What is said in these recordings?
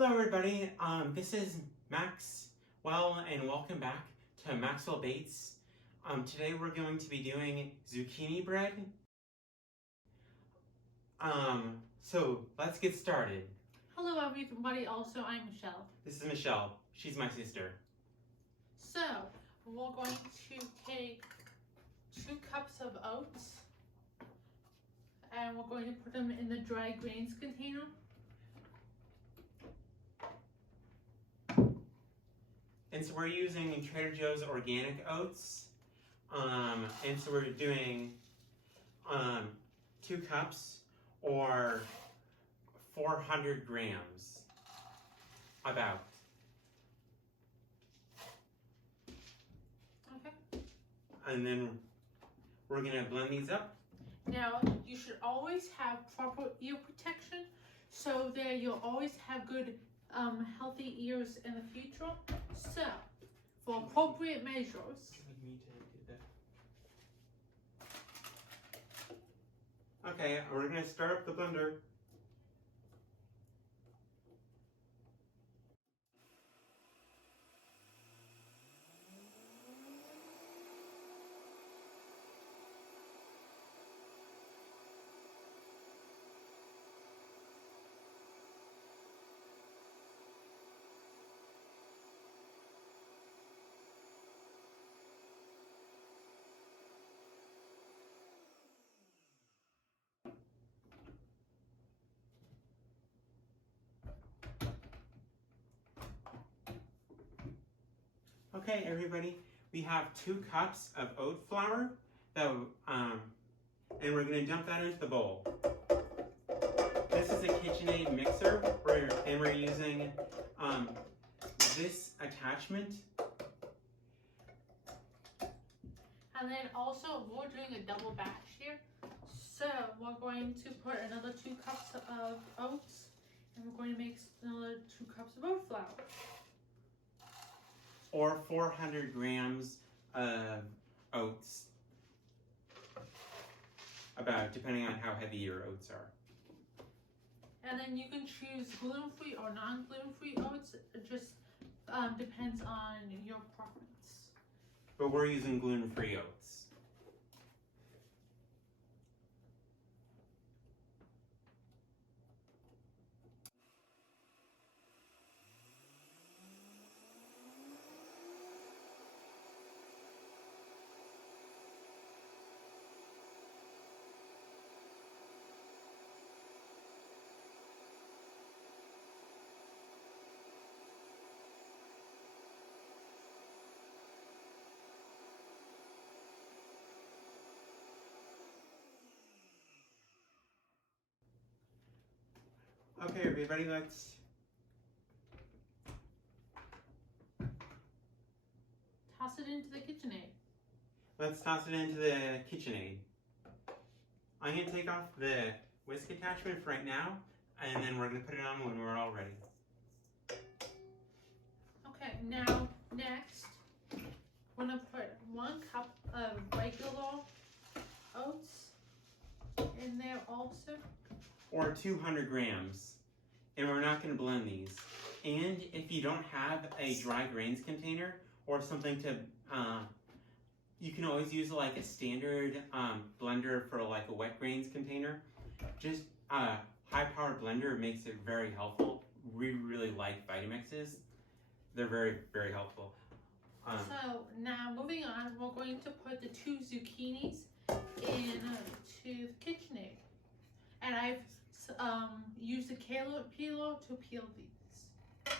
Hello everybody, this is Maxwell and welcome back to Maxwell Bates. Today we're going to be doing zucchini bread. So let's get started. Hello everybody, also I'm Michelle. This is Michelle, she's my sister. So, we're going to take 2 cups of oats and we're going to put them in the dry grains container. And so we're using Trader Joe's organic oats. And so we're doing 2 cups or 400 grams, about. Okay. And then we're gonna blend these up. Now, you should always have proper ear protection so that you'll always have good healthy ears in the future. So, for appropriate measures, okay, we're gonna start up the blender. Okay, everybody, we have 2 cups of oat flour, that, and we're going to dump that into the bowl. This is a KitchenAid mixer, and we're using this attachment. and then also we're doing a double batch here. So, we're going to put another 2 cups of oats and we're going to make another 2 cups of oat flour. Or 400 grams of oats, about, depending on how heavy your oats are. And then you can choose gluten-free or non-gluten-free oats. It just depends on your preference. But we're using gluten-free oats. Okay, everybody, let's Toss it into the KitchenAid. toss it into the KitchenAid. I'm going to take off the whisk attachment for right now, and then we're going to put it on when we're all ready. Okay, now next, we're going to put 1 cup of regular oats in there also. Or 200 grams. And we're not going to blend these. And if you don't have a dry grains container or something to, you can always use like a standard blender for like a wet grains container. Just a high-powered blender makes it very helpful. We really like Vitamixes. They're very, very helpful. So now moving on, we're going to put the 2 zucchinis into the KitchenAid. And I've used a peeler to peel these.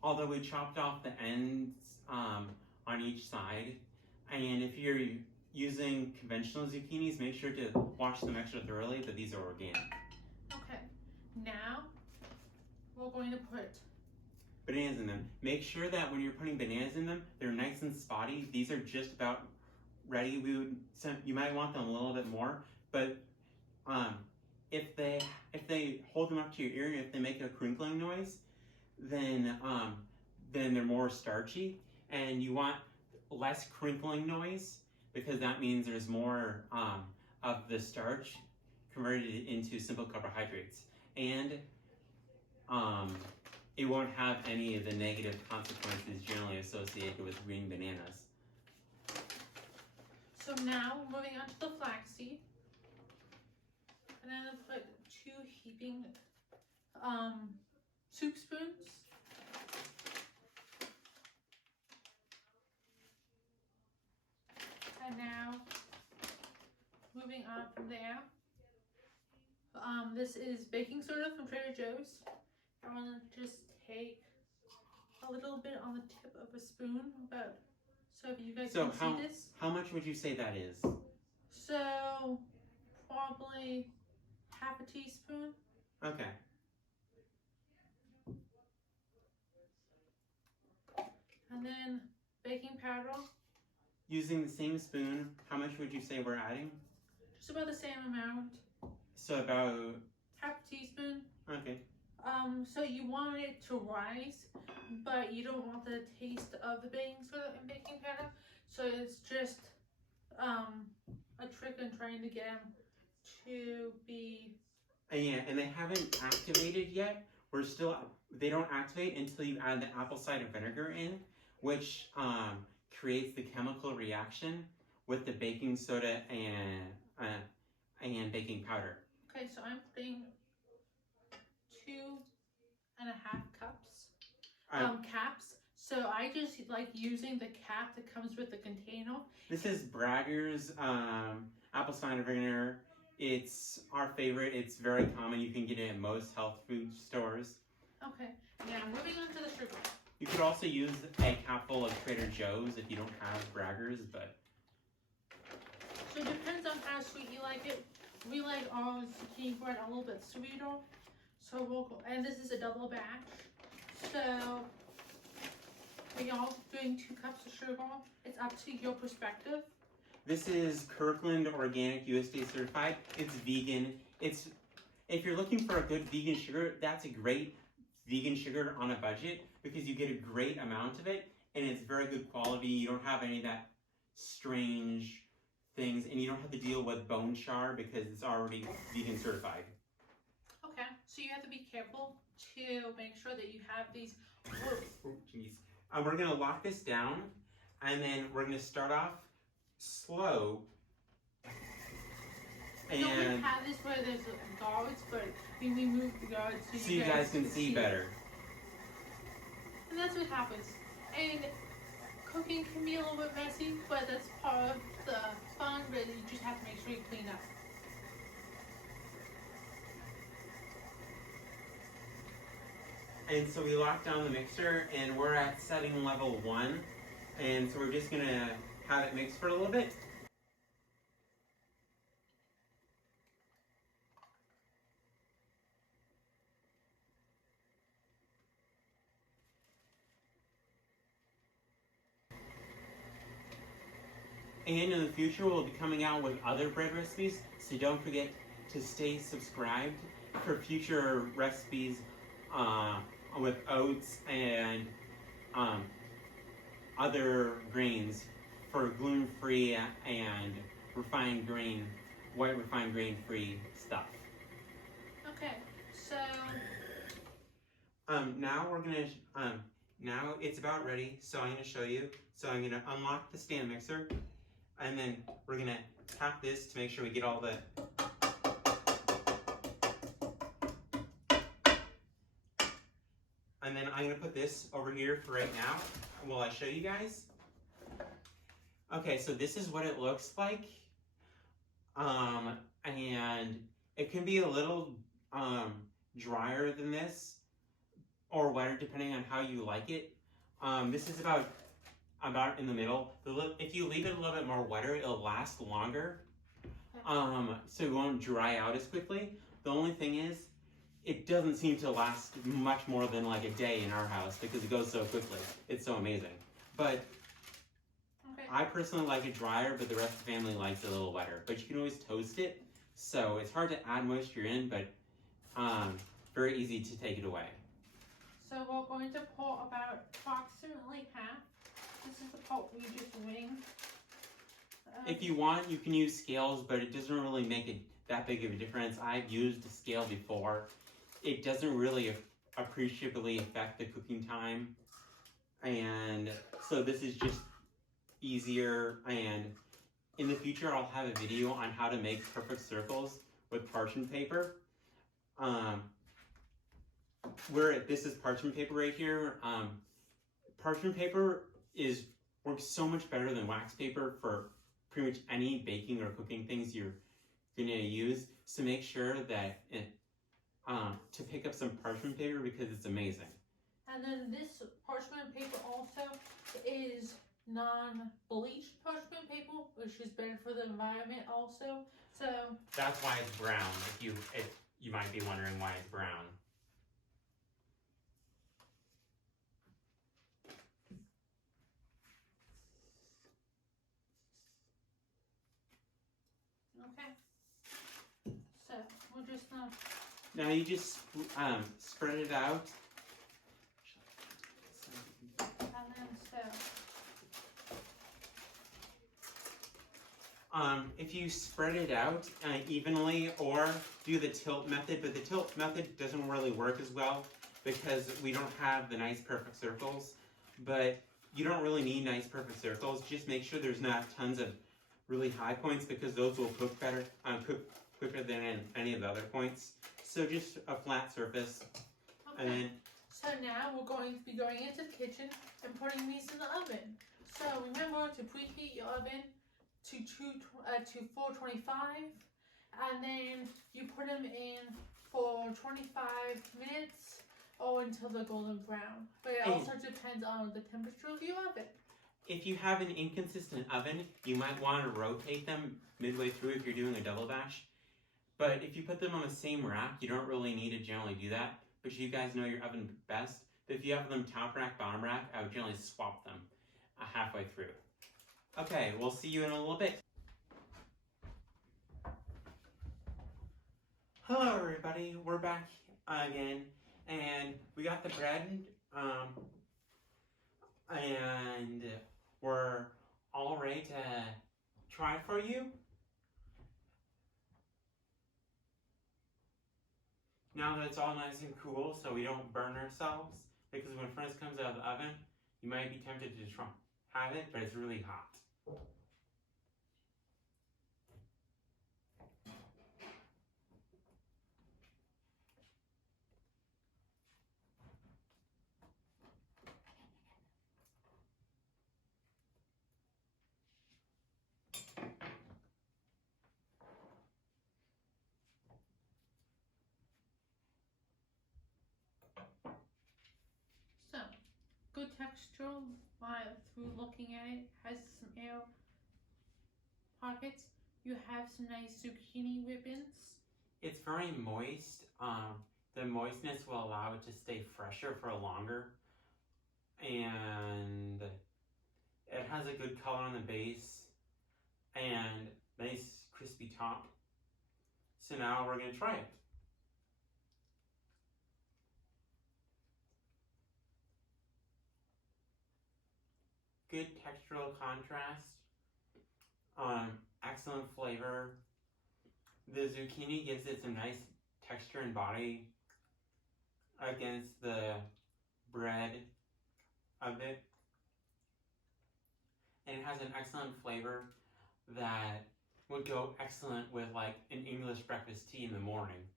Although we chopped off the ends on each side. And if you're using conventional zucchinis, make sure to wash them extra thoroughly, but these are organic. Okay, now we're going to put bananas in them. Make sure that when you're putting bananas in them, they're nice and spotty. These are just about ready. You might want them a little bit more, but if they hold them up to your ear and if they make a crinkling noise, then they're more starchy, and you want less crinkling noise because that means there's more of the starch converted into simple carbohydrates. And it won't have any of the negative consequences generally associated with green bananas. So now moving on to the flaxseed. And then I'll put 2 heaping soup spoons. And now moving on from there. This is baking soda from Trader Joe's. I'm gonna just take a little bit on the tip of a spoon, about so if you guys can see this. How much would you say that is? So probably half a teaspoon. Okay. And then baking powder. Using the same spoon, how much would you say we're adding? Just about the same amount. So about half a teaspoon. Okay. So you want it to rise, but you don't want the taste of the baking soda and baking powder. So it's just a trick in trying to get them to be. Yeah, and they haven't activated yet. They don't activate until you add the apple cider vinegar in, which creates the chemical reaction with the baking soda and baking powder. Okay, so I'm putting 2.5 cups. Caps. So I just like using the cap that comes with the container. This is Bragger's apple cider vinegar. It's our favorite. It's very common. You can get it at most health food stores. Okay, now moving on to the sugar. You could also use a capful of Trader Joe's if you don't have Bragger's, but. So it depends on how sweet you like it. We like our zucchini bread a little bit sweeter. So we'll go, and this is a double batch. So we are doing 2 cups of sugar. It's up to your perspective. This is Kirkland Organic USDA certified. It's vegan. If you're looking for a good vegan sugar, that's a great vegan sugar on a budget because you get a great amount of it and it's very good quality. You don't have any of that strange things and you don't have to deal with bone char because it's already vegan certified. Okay, so you have to be careful to make sure that you have these. Oh, jeez. We're gonna lock this down and then we're gonna start off slow. And no, we have this where there's guards, but we move the guards so you guys can see better. And that's what happens. And cooking can be a little bit messy, but that's part of the fun, but you just have to make sure you clean up. And so we locked down the mixer and we're at setting level 1. And so we're just gonna have it mix for a little bit. And in the future, we'll be coming out with other bread recipes, so don't forget to stay subscribed for future recipes with oats and other grains for gluten-free and white refined grain-free stuff. Okay, so now we're gonna now it's about ready, so I'm gonna show you. So I'm gonna unlock the stand mixer. And then we're gonna tap this to make sure we get all the and then I'm gonna put this over here for right now while I show you guys. Okay, so this is what it looks like. And it can be a little drier than this or wetter depending on how you like it. This is about in the middle. If you leave it a little bit more wetter, it'll last longer. So it won't dry out as quickly. The only thing is, it doesn't seem to last much more than like a day in our house because it goes so quickly. It's so amazing. But I personally like it drier, but the rest of the family likes it a little wetter. But you can always toast it, so it's hard to add moisture in, but very easy to take it away. So we're going to pour about approximately half. This is the part we just winged. If you want, you can use scales, but it doesn't really make that big of a difference. I've used a scale before. It doesn't really appreciably affect the cooking time. And so this is just easier, and in the future I'll have a video on how to make perfect circles with parchment paper. This is parchment paper right here. Parchment paper works so much better than wax paper for pretty much any baking or cooking things you're gonna use. So make sure that to pick up some parchment paper because it's amazing. And then this parchment paper also is non-bleached parchment paper, which is better for the environment also. So that's why it's brown. If you might be wondering why it's brown. Okay. So we'll just now you just spread it out. And then if you spread it out evenly or do the tilt method, but the tilt method doesn't really work as well because we don't have the nice perfect circles. But you don't really need nice perfect circles. Just make sure there's not tons of really high points because those will cook better, cook quicker than any of the other points. So just a flat surface. okay. And then So now we're going to be going into the kitchen and putting these in the oven. So remember to preheat your oven to 425, and then you put them in for 25 minutes or until they're golden brown. But it also depends on the temperature of your oven. If you have an inconsistent oven, you might want to rotate them midway through if you're doing a double bash. But if you put them on the same rack, you don't really need to generally do that. But you guys know your oven best. But if you have them top rack, bottom rack, I would generally swap them halfway through. Okay, we'll see you in a little bit. Hello everybody, we're back again, and we got the bread, and we're all ready to try it for you. Now that it's all nice and cool so we don't burn ourselves, because when it first comes out of the oven, you might be tempted to have it, but it's really hot. So, good texture through looking at it. Has some air pockets. You have some nice zucchini ribbons. It's very moist. The moistness will allow it to stay fresher for longer. And it has a good color on the base and nice crispy top. So now we're going to try it. Good textural contrast. Excellent flavor. The zucchini gives it some nice texture and body against the bread of it. And it has an excellent flavor that would go excellent with like an English breakfast tea in the morning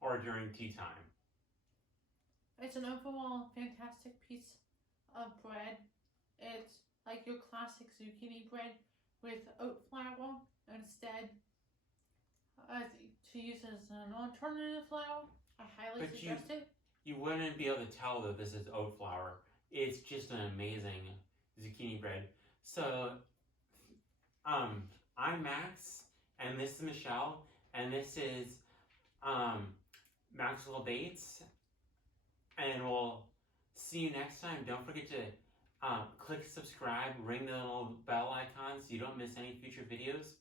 or during tea time. It's an overall fantastic piece of bread. It's like your classic zucchini bread with oat flour instead to use as an alternative flour. I highly suggest it. You wouldn't be able to tell that this is oat flour. It's just an amazing zucchini bread. So, I'm Max, and this is Michelle, and this is Maxwell Bates, and we'll see you next time. Don't forget to click subscribe, ring the little bell icon so you don't miss any future videos,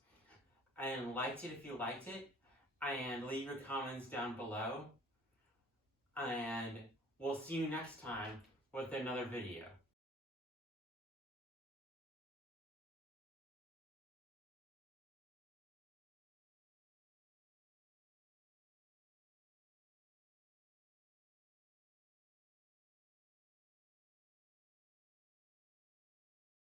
and like it if you liked it, and leave your comments down below, and we'll see you next time with another video.